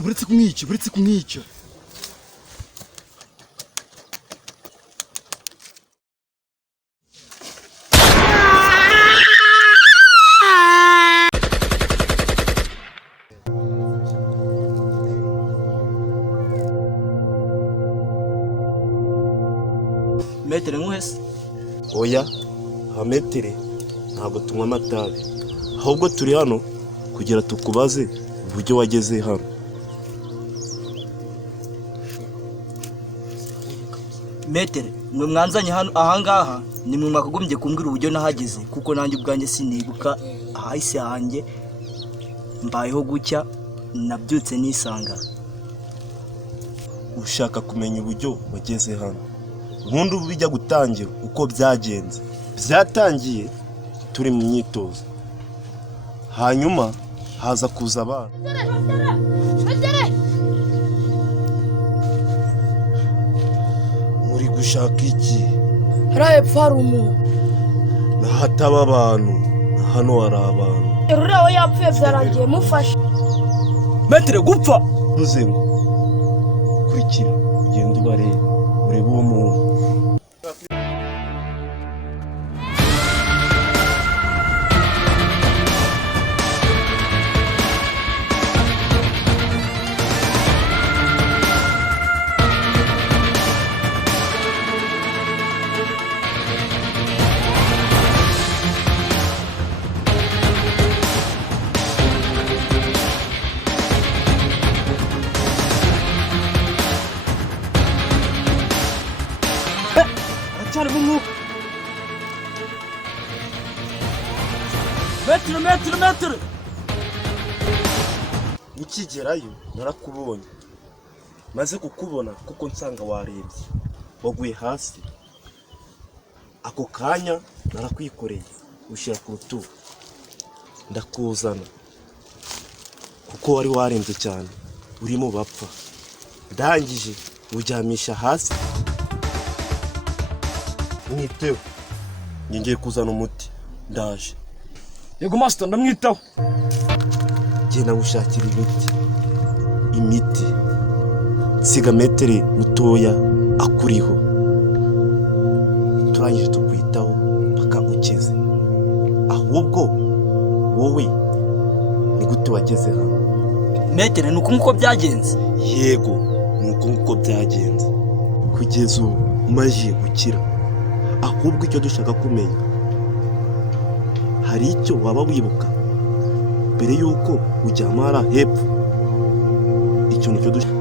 buretse kumwica. Metere nkuhese? Oya, Hametere ntabwo tunywa amatabi. Ahubwo turi hano kugira tukubaze uburyo wageze hano. Metere, mwe mwanzanye hano ahangaha ni mwe mwakagombye kumbwira uburyo nahageze kuko nanjye ubwanjye sinibuka ahahise hanjye. Mbayeho gucya nabyutse nisanga. Ushaka kumenya uburyo wageze hano. Ubundi bijya gutangira uko byagenze. Byatangiye turi mu myitozo. Hanyuma haza kuza abana. Muri gushaka iki? Haraye pfaru umuntu. Nahataba abantu. Hano hari abantu. Rurawe yapfuye byarangiye mufashe. Metere gupfa. Uze ngo kurikira ugenda urebe uwo muntu. Metere. Ukigerayo narakubonye. Maze kukubona kuko nsanga warebye. Waguye hasi. Ako kanya narakwikoreye ushyira ku rutugu. Ndakuzana. Kuko wari warembye cyane. Urimo bapfa. Ndangije uryamisha hasi. Mwiteho. Ngiye kuzana umuti. Ndaje. Yego master ndamwitaho. Genda gushakira imiti. Siga Metere mutoya akuriho. Turangije tukwitaho paka ukize. Ahubwo wowe ni gute wageze hano? Metere nuko nkuko byagenze. Yego nuko byagenze. Kugeza ubu umaze gukira. Ahubwo icyo dushaka kumenya, hari icyo waba wibuka mbere yuko ujyamara hepfo? Icyo nicyo dushaka.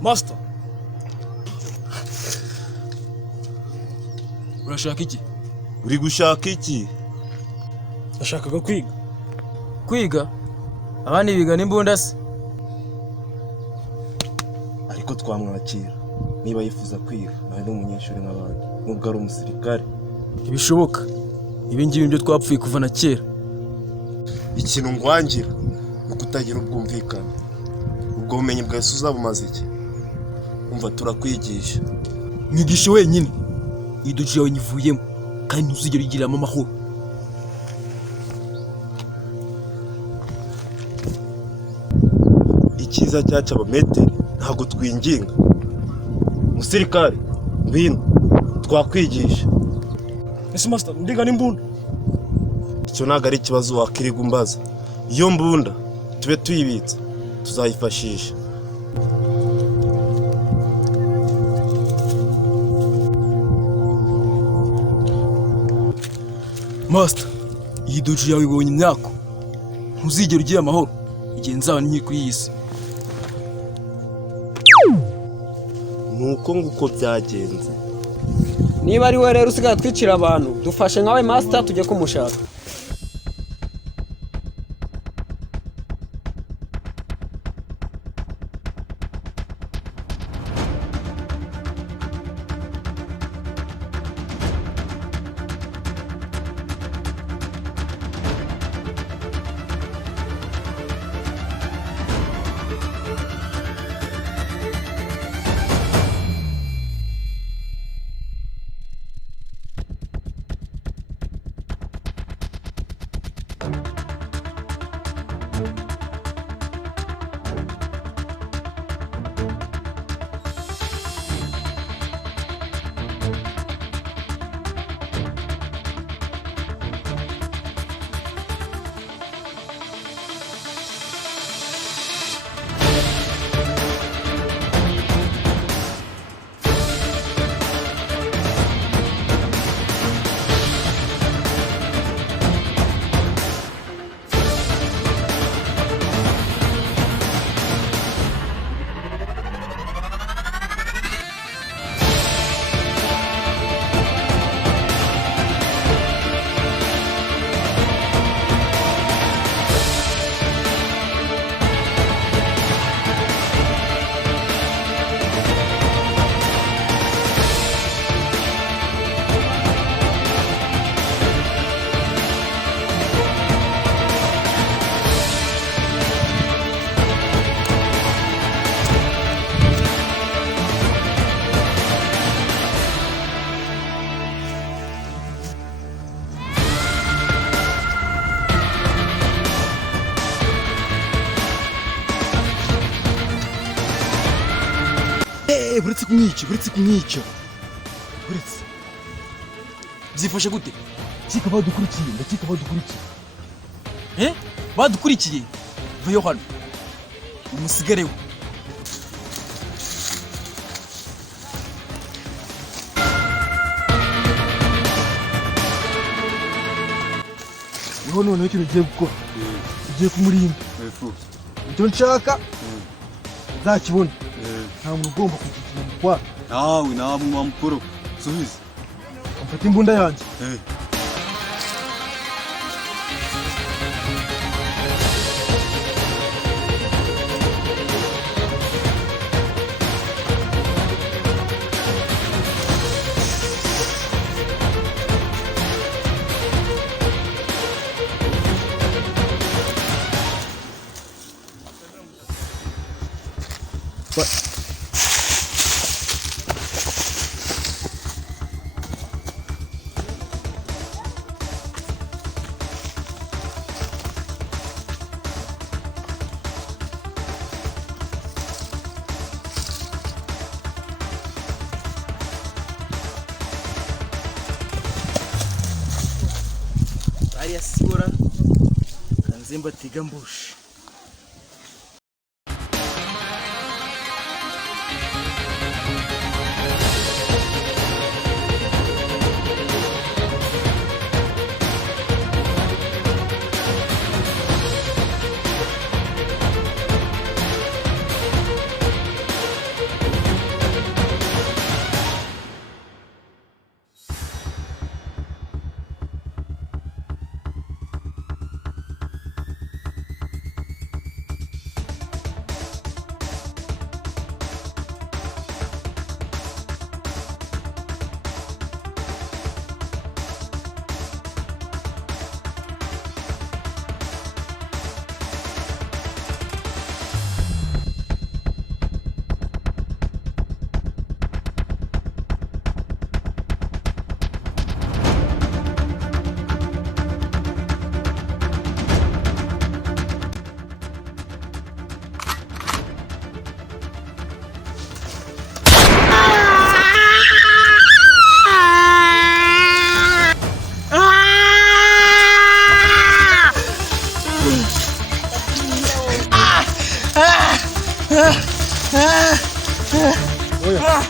Master. Urashaka iki? Uri gushaka iki? Nashakaga kwiga. Kwiga? Abandi biga n'imbunda se? Ariko twamwakira. Niba yifuza kwiga, nawe ni umunyeshuri nk'abandi. Nubwo ari umusirikare. Ibishoboka. Ibi ngibi nibyo twapfuye kuva na kera. Ikintu ngwangira ni kutagira ubwumvikane. Ubwo bumenyi bwawe uzabumaze iki? Umva turakwigisha. Mwigisha wenyine. Iduci yawe nyivuyemo kandi ntuzigera ugiramo amahoro. Icyiza cyacu Abametere ntabwo twinginga. Musirikare ngwino twakwigisha. Ese master ndiga n'imbunda. Icyo ntabwo ari ikibazo wakiriga umbaza. Iyo mbunda tube tuyibitse tuzayifashisha. Master, iyi doji yawe ibonye imyaka. Ntuzigera ugira amahoro igihe nzaba nkiri kuri iyi si. Nuko nguko byagenze. Niba ari we rero usigaye twicira abantu, dufashe nkawe master tujye kumushaka. buretse kumwica buretse byifashe gute? ndakeka badukurikiye Badukurikiye? Vayo hano umusigareho. niho noneho ikintu ugiye gukora ugiye kumurinda icyo nshaka nzakibona nta muntu ugomba kugira umutwaro nawe mwamukuru subiza amfata imbunda yanjye ariya sibora kanzemba tiga mbushi oya